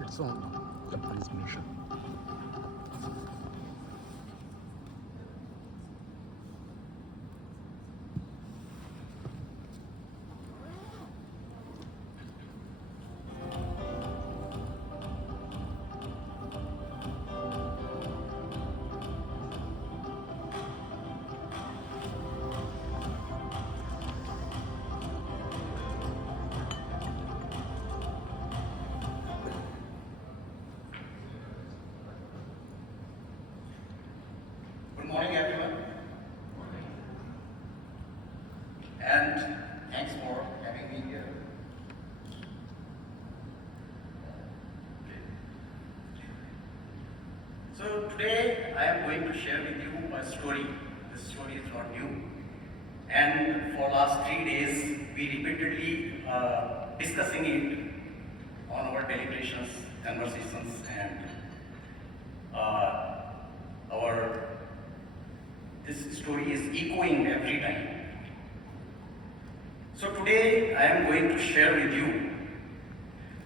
It's on Japanese mission. Good morning, everyone, and thanks for having me here. So today I am going to share with you a story. This story is not new, and for last 3 days we repeatedly discussing it on our deliberations, conversations, and our this story is echoing every time. So today I am going to share with you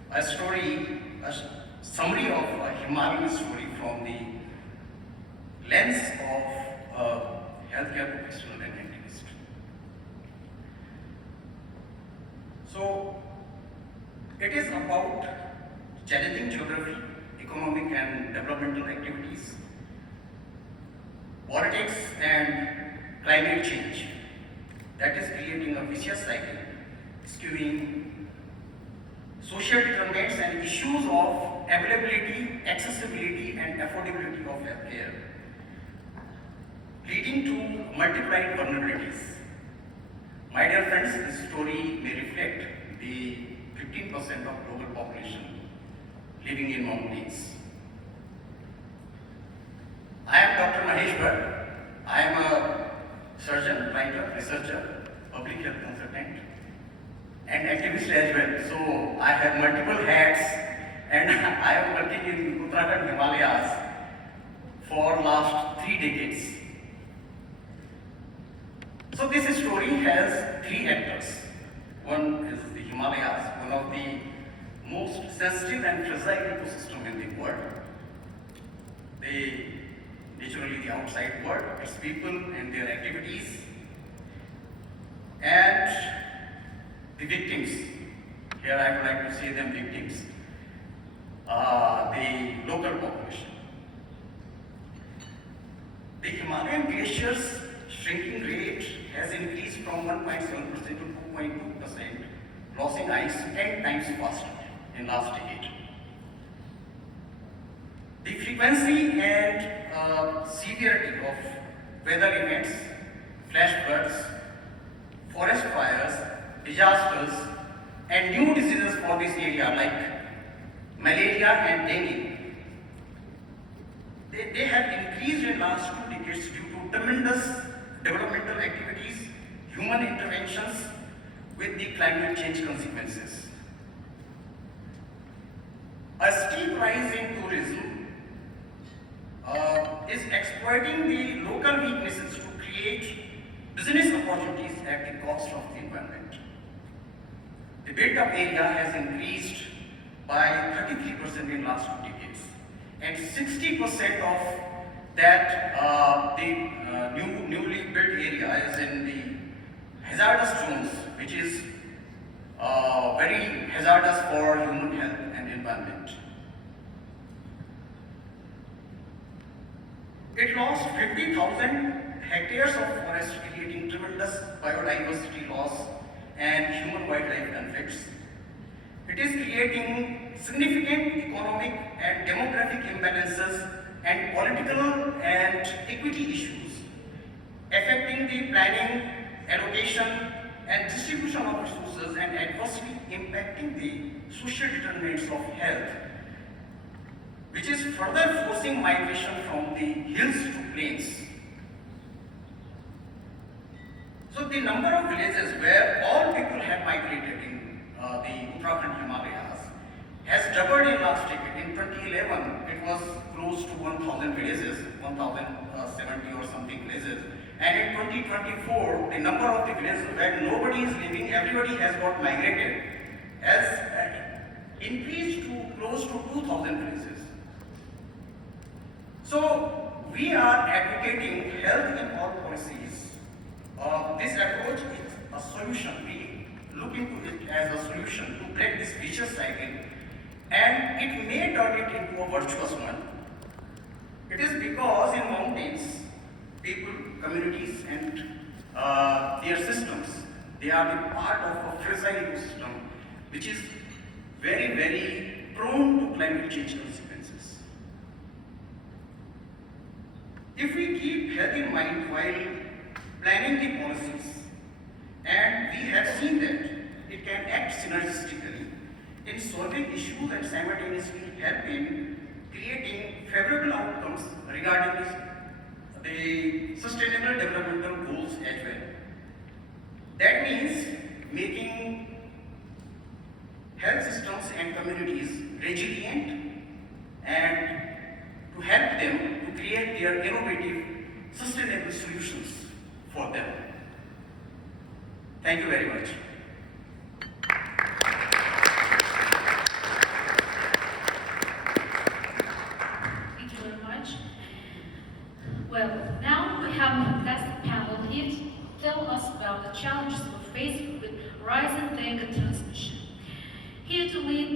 a story, a summary of a Himalayan story from the lens of a healthcare professional and activist. So it is about challenging geography, economic and developmental activities, politics and climate change that is creating a vicious cycle, skewing social determinants and issues of availability, accessibility and affordability of healthcare, leading to multiplied vulnerabilities. My dear friends, this story may reflect the 15% of global population living in mountains. I am Dr. Mahesh Bhatt. I am a surgeon, writer, researcher, public health consultant, and activist as well. So I have multiple hats, and I am working in Uttarakhand Himalayas for last 3 decades. So this story has 3 actors. One is the Himalayas, one of the most sensitive and fragile ecosystem in the world. Naturally the outside world, its people and their activities, and the victims. Here I would like to say them victims, the local population. The Himalayan glaciers shrinking rate has increased from 1.7% to 2.2%, losing ice 10 times faster in last decade. The frequency and severity of weather events, flash floods, forest fires, disasters, and new diseases for this area like malaria and dengue, they have increased in last 2 decades due to tremendous developmental activities, human interventions with the climate change consequences. A steep rise in tourism is exploiting the local weaknesses to create business opportunities at the cost of the environment. The built-up area has increased by 33% in last 2 decades, and 60% of that newly built area is in the hazardous zones, which is very hazardous for human health and environment. It lost 50,000 hectares of forest, creating tremendous biodiversity loss and human-wildlife conflicts. It is creating significant economic and demographic imbalances and political and equity issues, affecting the planning, allocation, and distribution of resources and adversely impacting the social determinants of health, which is further forcing migration from the hills to plains. So the number of villages where all people have migrated in the Uttarakhand Himalayas has doubled in last decade. In 2011, it was close to 1,000 villages, 1,070 or something villages. And in 2024, the number of the villages where nobody is living, everybody has got migrated, has increased to close to 2,000 places. So we are advocating health in all policies. This approach is a solution. We look into it as a solution to break this vicious cycle, and it may turn it into a virtuous one. It is because in mountains, people, communities, and their systems, they are the part of a fragile ecosystem which is very, very prone to climate change consequences. If we keep health in mind while planning the policies, and we have seen that it can act synergistically in solving issues and simultaneously help in creating favorable outcomes regarding the sustainable developmental goals as well. That means making health systems and communities resilient and to help them to create their innovative, sustainable solutions for them. Thank you very much. Thank you very much. Well, now we have a fantastic panel here to tell us about the challenges we face with rising dengue transmission. Here to lead